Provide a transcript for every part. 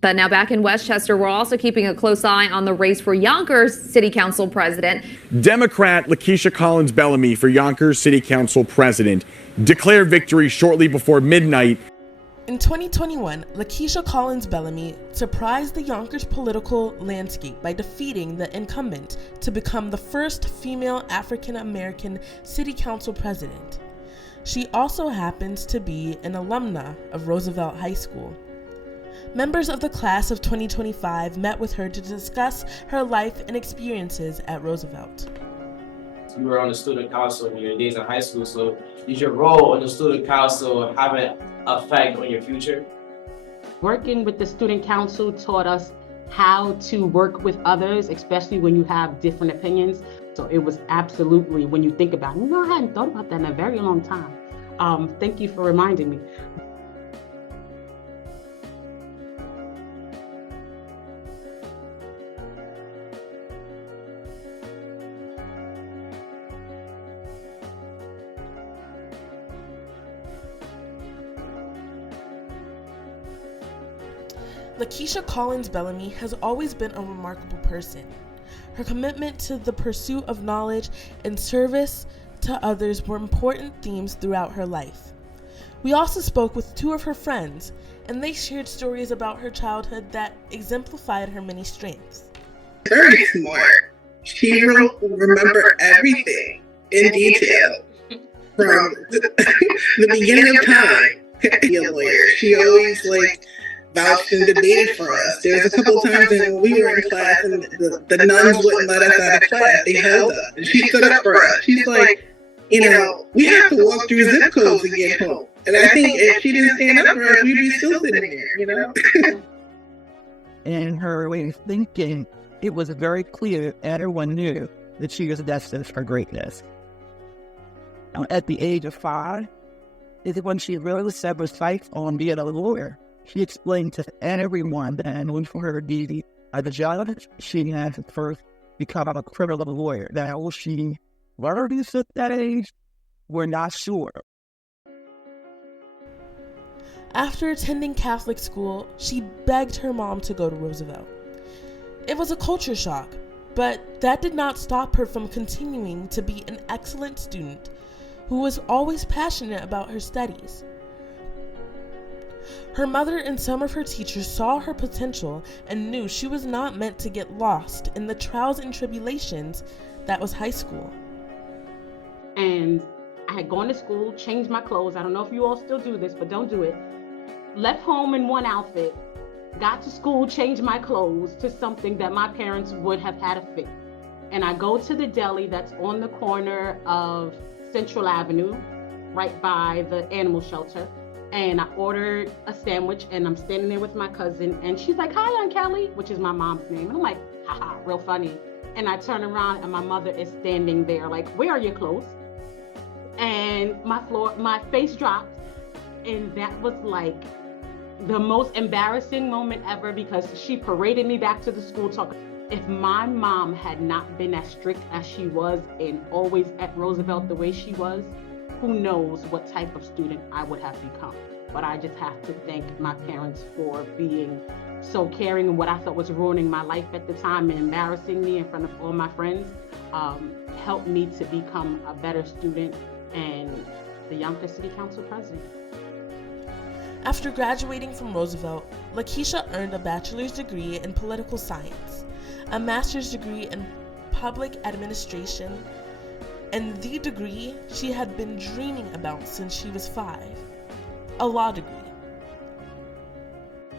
But now back in Westchester, we're also keeping a close eye on the race for Yonkers City Council president. Democrat Latisha Collins-Bellamy for Yonkers City Council president declared victory shortly before midnight. In 2021, Latisha Collins-Bellamy surprised the Yonkers political landscape by defeating the incumbent to become the first female African-American city council president. She also happens to be an alumna of Roosevelt High School. Members of the class of 2025 met with her to discuss her life and experiences at Roosevelt. You were on the student council in your days in high school, so did your role on the student council have an effect on your future? Working with the student council taught us how to work with others, especially when you have different opinions. So it was absolutely, when you think about it, I hadn't thought about that in a very long time. Thank you for reminding me. Latisha Collins-Bellamy has always been a remarkable person. Her commitment to the pursuit of knowledge and service to others were important themes throughout her life. We also spoke with two of her friends, and they shared stories about her childhood that exemplified her many strengths. Very smart. She will remember everything in detail from the beginning of time. Be a lawyer. She always vouched and debated for us. There was a couple of times when we were in class and the nuns wouldn't let us out of class. They held us. And she stood up for us. She's like, we have to walk through zip codes to get home. And I think if she didn't stand up for us, we'd be still sitting there, In her way of thinking, it was very clear, everyone knew that she was destined for greatness. Now, at the age of 5, is when she really set her sights on being a lawyer. She explained to everyone that in order for her to be the judge, she had to first become a criminal lawyer. Now, will she learn this at that age? We're not sure. After attending Catholic school, she begged her mom to go to Roosevelt. It was a culture shock, but that did not stop her from continuing to be an excellent student who was always passionate about her studies. Her mother and some of her teachers saw her potential and knew she was not meant to get lost in the trials and tribulations that was high school. And I had gone to school, changed my clothes. I don't know if you all still do this, but don't do it. Left home in one outfit, got to school, changed my clothes to something that my parents would have had a fit. And I go to the deli that's on the corner of Central Avenue, right by the animal shelter. And I ordered a sandwich, and I'm standing there with my cousin, and she's like, "Hi, Aunt Kelly," which is my mom's name. And I'm like, haha, real funny. And I turn around, and my mother is standing there like, "Where are your clothes?" And my face dropped. And that was like the most embarrassing moment ever, because she paraded me back to the school talking. If my mom had not been as strict as she was and always at Roosevelt the way she was, who knows what type of student I would have become. But I just have to thank my parents for being so caring, and what I thought was ruining my life at the time and embarrassing me in front of all my friends, helped me to become a better student and the Yonkers City Council president. After graduating from Roosevelt, Latisha earned a bachelor's degree in political science, a master's degree in public administration, and the degree she had been dreaming about since she was 5, a law degree.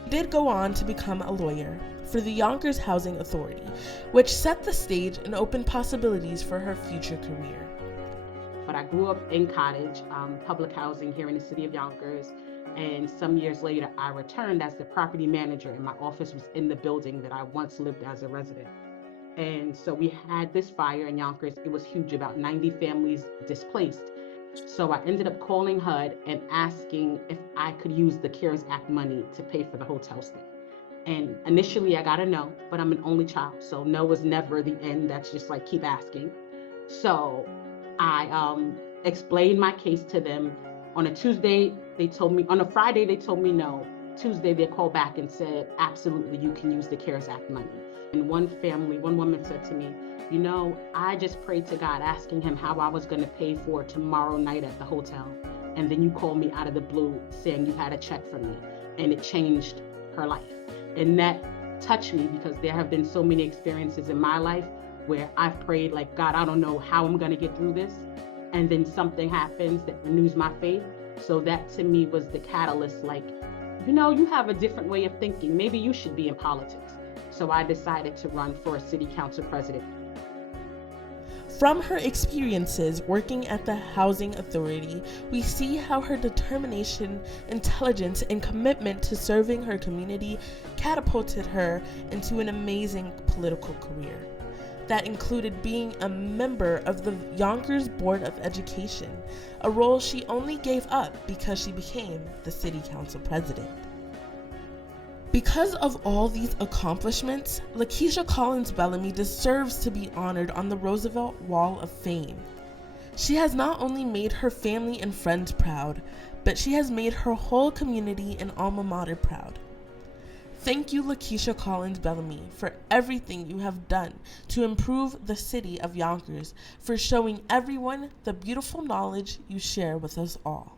She did go on to become a lawyer for the Yonkers Housing Authority, which set the stage and opened possibilities for her future career. But I grew up in Cottage, public housing here in the city of Yonkers, and some years later I returned as the property manager, and my office was in the building that I once lived as a resident. And so we had this fire in Yonkers. It was huge, about 90 families displaced. So I ended up calling HUD and asking if I could use the CARES Act money to pay for the hotel stay. And initially I got a no, but I'm an only child, so no was never the end. That's just like, keep asking. So I explained my case to them. On a Tuesday, they told me, on a Friday, they told me no. Tuesday, they called back and said, absolutely, you can use the CARES Act money. And one woman said to me, you know, I just prayed to God asking him how I was going to pay for tomorrow night at the hotel. And then you called me out of the blue saying you had a check for me. And it changed her life. And that touched me because there have been so many experiences in my life where I've prayed like, God, I don't know how I'm going to get through this. And then something happens that renews my faith. So that to me was the catalyst, like, you know, you have a different way of thinking. Maybe you should be in politics. So I decided to run for a city council president. From her experiences working at the Housing Authority, we see how her determination, intelligence, and commitment to serving her community catapulted her into an amazing political career. That included being a member of the Yonkers Board of Education, a role she only gave up because she became the City Council President. Because of all these accomplishments, Latisha Collins-Bellamy deserves to be honored on the Roosevelt Wall of Fame. She has not only made her family and friends proud, but she has made her whole community and alma mater proud. Thank you, Latisha Collins-Bellamy, for everything you have done to improve the city of Yonkers, for showing everyone the beautiful knowledge you share with us all.